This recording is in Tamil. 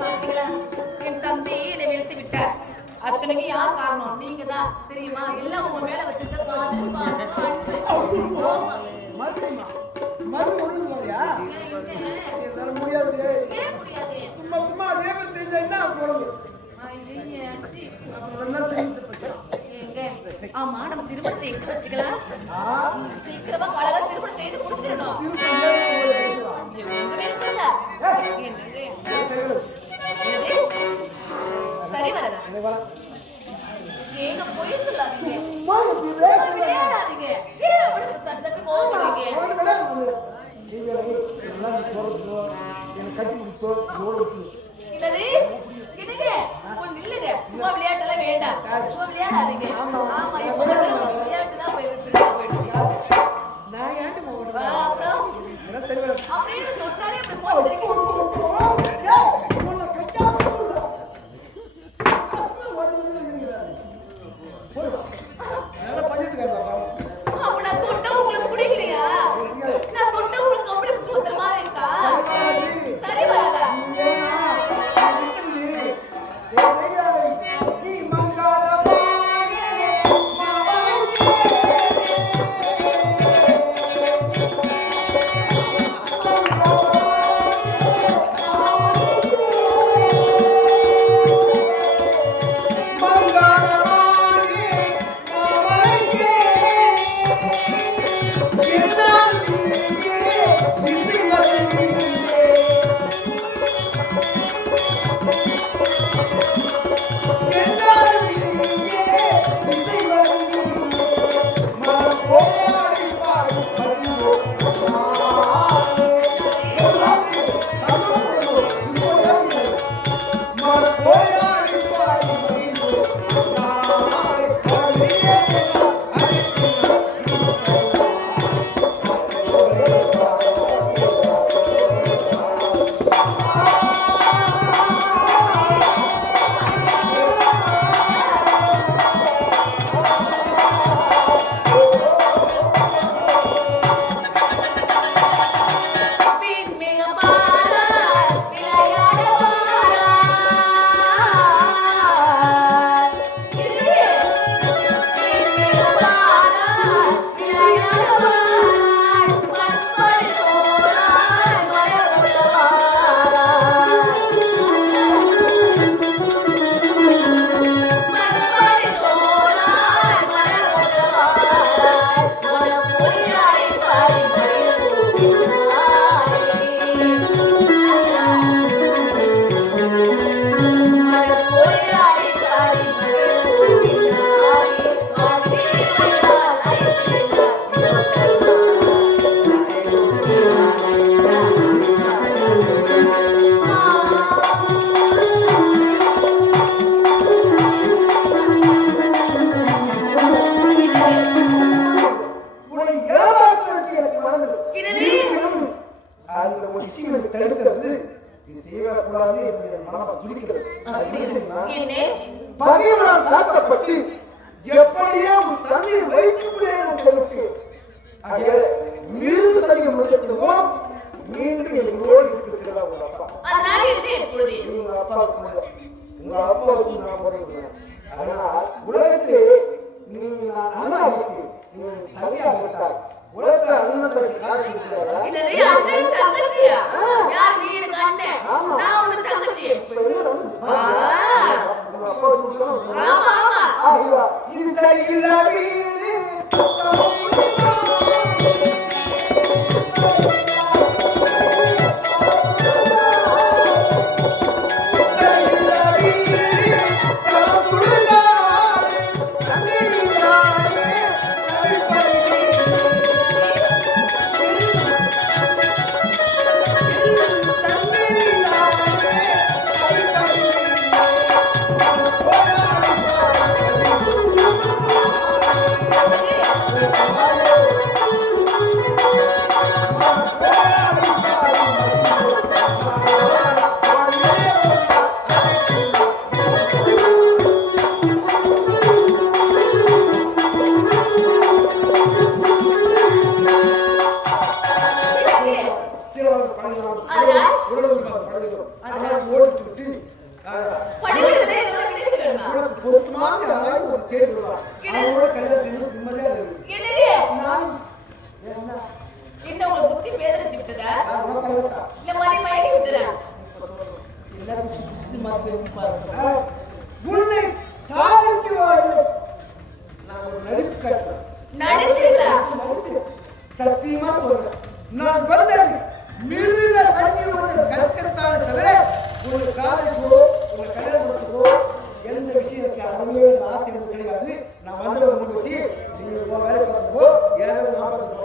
பாத்தீங்களா, என் தந்தை என்னை வெளுத்து விட்டார். அத்தனைக்கு யார் காரணம்? நீங்க தான் தெரியுமா? எல்லாம் உங்க மேல வச்சிருக்க காதல் முடியாது. சும்மா சும்மா அதே மாதிரி செஞ்சா என்ன போறது? ஆமா, நம்ம திருமணத்தை எங்க வச்சுக்கலாம்? சீக்கிரமா பழக திருமணம் செய்து முடிச்சிடணும். சரி வரதா? ஏங்க போய் சொல்லாதீங்க. விளையாடாதீங்க. சட்டு போகிறீங்க. என்னது? என்னங்க? நில்லுங்க. சும்மா விளையாட்டெல்லாம் வேண்டாம். சும்மா விளையாடாதீங்க. ஆமா, விளையாட்டு தான் போயிடுச்சு. நான் ஏன்ட்டு போகணும்? அப்புறம் அப்படியே தொட்டாலே அப்படி போச்சுருக்கீங்க. எப்படியே தண்ணீர் வைத்து சொல்லிட்டு மிருது செய்ய முடிச்சிடுவோம். மீண்டும் எங்களோடு இருக்கிறதா உங்க அப்பா? அதனால உங்க அப்பாவுக்கு நான் போறேன். ஆனா உலகத்திலே நீங்க அண்ணாவுக்கு சரியா போட்டார். உலகத்துல அண்ணன் சரி காரணம் இருக்கிறாரா? என்னது அண்ணன் தங்கச்சியா? யார் நீ எனக்கு அண்ணன்? நான் உனக்கு தங்கச்சி. ஆமா ஆமா. இது சரியில்லை வீடு தேடி வருவான். அவனோட கல்யாணம் செய்து நிம்மதியா இருக்கு. என்னது நான் என்ன என்ன உங்களுக்கு புத்தி பேதரிச்சு விட்டதா நான் உனக்கு கல்யாணத்தா இல்ல மதி மயக்கி விட்டதா எல்லாத்தையும் சுத்தி மாத்தி வைப்பாரு. உன்னை காதலித்து வாழ்ந்து நான் ஒரு நடிப்பு காட்டுறேன். நடிச்சிருக்கலாம் நடிச்சு சத்தியமா சொல்றேன். நான் வந்தது மிருக சத்தியமத்தை கற்கத்தான தவிர உன்னை காதலிக்கோ உன்னை கல்யாணம் பண்ணுறதோ எந்த விஷயம் எனக்கு அதுவே ஆசை எனக்கு கிடையாது. நான் வந்த ஒரு நிகழ்ச்சி நீங்க வேலை பார்த்துக்கோ ஏதாவது நான் பார்த்துக்கோ.